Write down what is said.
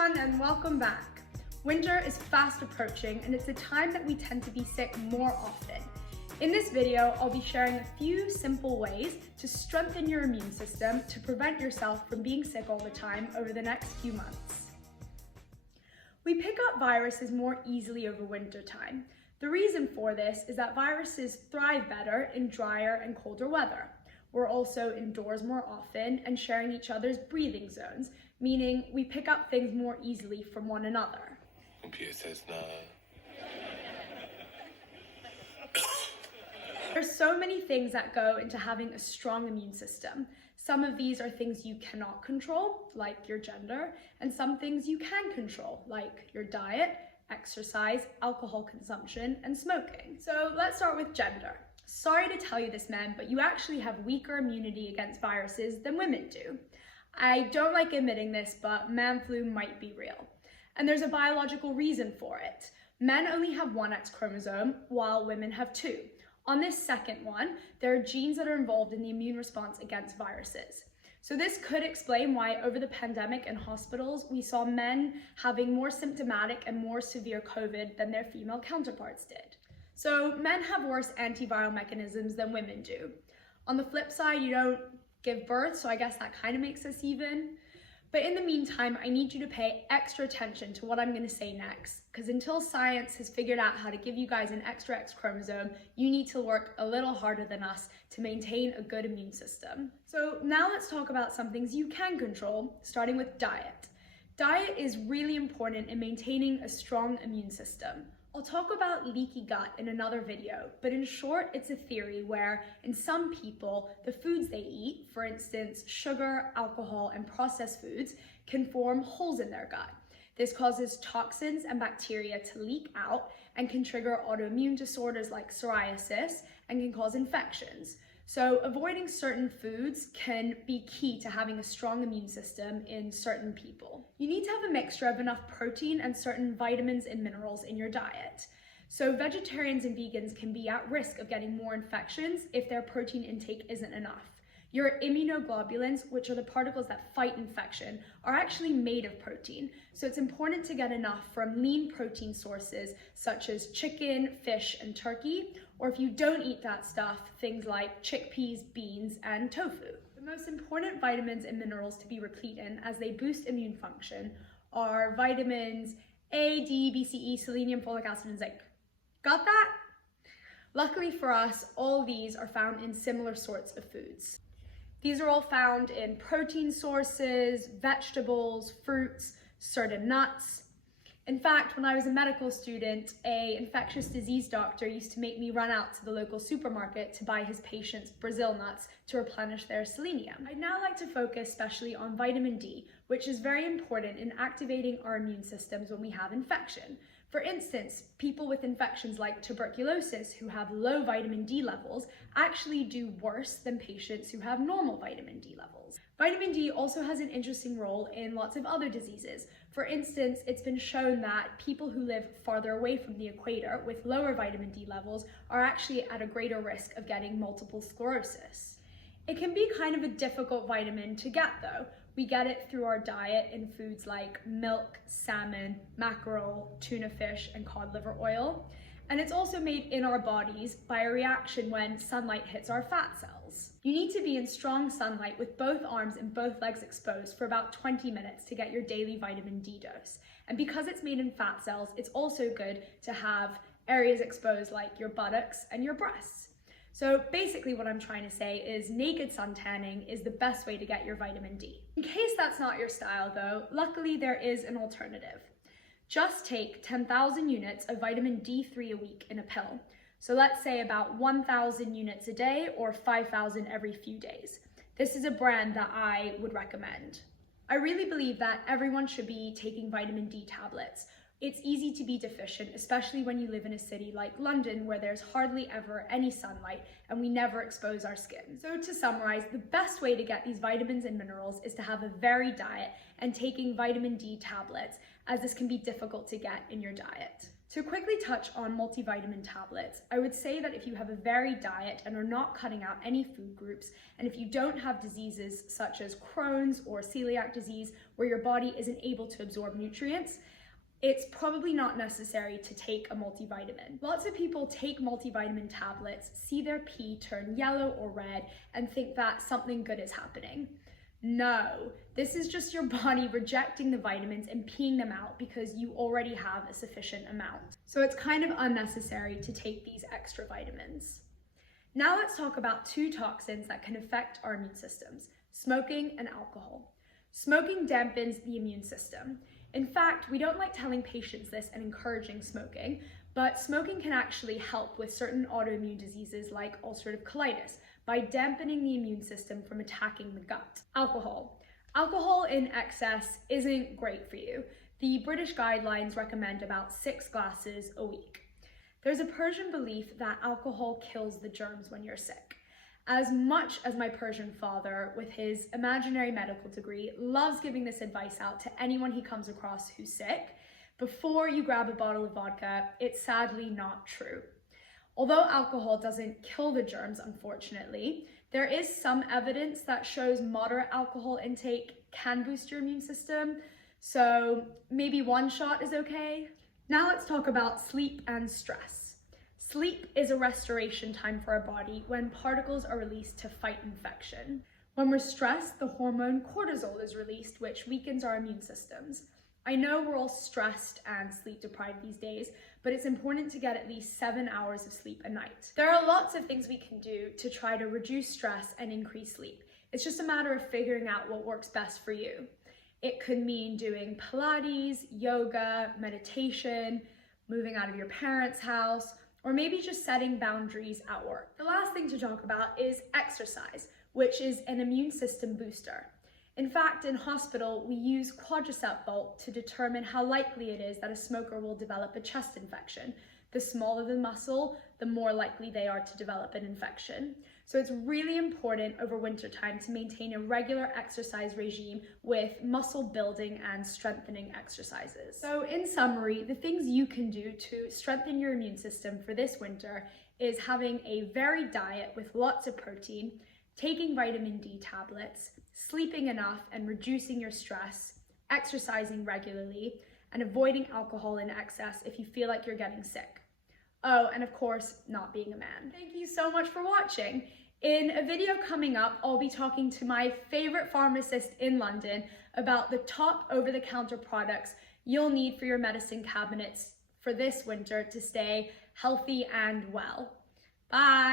everyone and welcome back. Winter is fast approaching and it's a time that we tend to be sick more often. In this video, I'll be sharing a few simple ways to strengthen your immune system to prevent yourself from being sick all the time over the next few months. We pick up viruses more easily over winter time. The reason for this is that viruses thrive better in drier and colder weather. We're also indoors more often and sharing each other's breathing zones, meaning we pick up things more easily from one another. Computer says no. There's so many things that go into having a strong immune system. Some of these are things you cannot control, like your gender, and some things you can control, like your diet, exercise, alcohol consumption, and smoking. So let's start with gender. Sorry to tell you this, men, but you actually have weaker immunity against viruses than women do. I don't like admitting this, but man flu might be real. And there's a biological reason for it. Men only have one X chromosome, while women have two. On this second one, there are genes that are involved in the immune response against viruses. So this could explain why over the pandemic in hospitals, we saw men having more symptomatic and more severe COVID than their female counterparts did. So men have worse antiviral mechanisms than women do. On the flip side, you don't give birth, so I guess that kind of makes us even. But in the meantime, I need you to pay extra attention to what I'm going to say next, because until science has figured out how to give you guys an extra X chromosome, you need to work a little harder than us to maintain a good immune system. So now let's talk about some things you can control, starting with diet. Diet is really important in maintaining a strong immune system. I'll talk about leaky gut in another video, but in short, it's a theory where in some people, the foods they eat, for instance, sugar, alcohol, and processed foods, can form holes in their gut. This causes toxins and bacteria to leak out and can trigger autoimmune disorders like psoriasis and can cause infections. So avoiding certain foods can be key to having a strong immune system in certain people. You need to have a mixture of enough protein and certain vitamins and minerals in your diet. So vegetarians and vegans can be at risk of getting more infections if their protein intake isn't enough. Your immunoglobulins, which are the particles that fight infection, are actually made of protein. So it's important to get enough from lean protein sources such as chicken, fish, and turkey. Or if you don't eat that stuff, things like chickpeas, beans, and tofu. The most important vitamins and minerals to be replete in as they boost immune function are vitamins A, D, B, C, E, selenium, folic acid, and zinc. Got that? Luckily for us, all these are found in similar sorts of foods. These are all found in protein sources, vegetables, fruits, certain nuts. In fact, when I was a medical student, an infectious disease doctor used to make me run out to the local supermarket to buy his patients Brazil nuts to replenish their selenium. I'd now like to focus especially on vitamin D, which is very important in activating our immune systems when we have infection. For instance, people with infections like tuberculosis who have low vitamin D levels actually do worse than patients who have normal vitamin D levels. Vitamin D also has an interesting role in lots of other diseases. For instance, it's been shown that people who live farther away from the equator with lower vitamin D levels are actually at a greater risk of getting multiple sclerosis. It can be kind of a difficult vitamin to get though. We get it through our diet in foods like milk, salmon, mackerel, tuna fish, and cod liver oil. And it's also made in our bodies by a reaction when sunlight hits our fat cells. You need to be in strong sunlight with both arms and both legs exposed for about 20 minutes to get your daily vitamin D dose. And because it's made in fat cells, it's also good to have areas exposed like your buttocks and your breasts. So basically what I'm trying to say is naked sun tanning is the best way to get your vitamin D. In case that's not your style though, luckily there is an alternative. Just take 10,000 units of vitamin D3 a week in a pill. So let's say about 1,000 units a day or 5,000 every few days. This is a brand that I would recommend. I really believe that everyone should be taking vitamin D tablets. It's easy to be deficient, especially when you live in a city like London where there's hardly ever any sunlight and we never expose our skin. So to summarize, the best way to get these vitamins and minerals is to have a varied diet and taking vitamin D tablets, as this can be difficult to get in your diet. To quickly touch on multivitamin tablets, I would say that if you have a varied diet and are not cutting out any food groups, and if you don't have diseases such as Crohn's or celiac disease where your body isn't able to absorb nutrients, it's probably not necessary to take a multivitamin. Lots of people take multivitamin tablets, see their pee turn yellow or red, and think that something good is happening. No, this is just your body rejecting the vitamins and peeing them out because you already have a sufficient amount. So it's kind of unnecessary to take these extra vitamins. Now let's talk about two toxins that can affect our immune systems: smoking and alcohol. Smoking dampens the immune system. In fact, we don't like telling patients this and encouraging smoking, but smoking can actually help with certain autoimmune diseases like ulcerative colitis by dampening the immune system from attacking the gut. Alcohol. Alcohol in excess isn't great for you. The British guidelines recommend about 6 glasses a week. There's a Persian belief that alcohol kills the germs when you're sick. As much as my Persian father, with his imaginary medical degree, loves giving this advice out to anyone he comes across who's sick, before you grab a bottle of vodka, it's sadly not true. Although alcohol doesn't kill the germs, unfortunately, there is some evidence that shows moderate alcohol intake can boost your immune system, so maybe 1 shot is okay. Now let's talk about sleep and stress. Sleep is a restoration time for our body when particles are released to fight infection. When we're stressed, the hormone cortisol is released, which weakens our immune systems. I know we're all stressed and sleep deprived these days, but it's important to get at least 7 hours of sleep a night. There are lots of things we can do to try to reduce stress and increase sleep. It's just a matter of figuring out what works best for you. It could mean doing Pilates, yoga, meditation, moving out of your parents' house, or maybe just setting boundaries at work. The last thing to talk about is exercise, which is an immune system booster. In fact, in hospital, we use quadricep vault to determine how likely it is that a smoker will develop a chest infection. The smaller the muscle, the more likely they are to develop an infection. So it's really important over wintertime to maintain a regular exercise regime with muscle building and strengthening exercises. So in summary, the things you can do to strengthen your immune system for this winter is having a varied diet with lots of protein, taking vitamin D tablets, sleeping enough and reducing your stress, exercising regularly, and avoiding alcohol in excess if you feel like you're getting sick. Oh, and of course, not being a man. Thank you so much for watching. In a video coming up, I'll be talking to my favorite pharmacist in London about the top over-the-counter products you'll need for your medicine cabinets for this winter to stay healthy and well. Bye!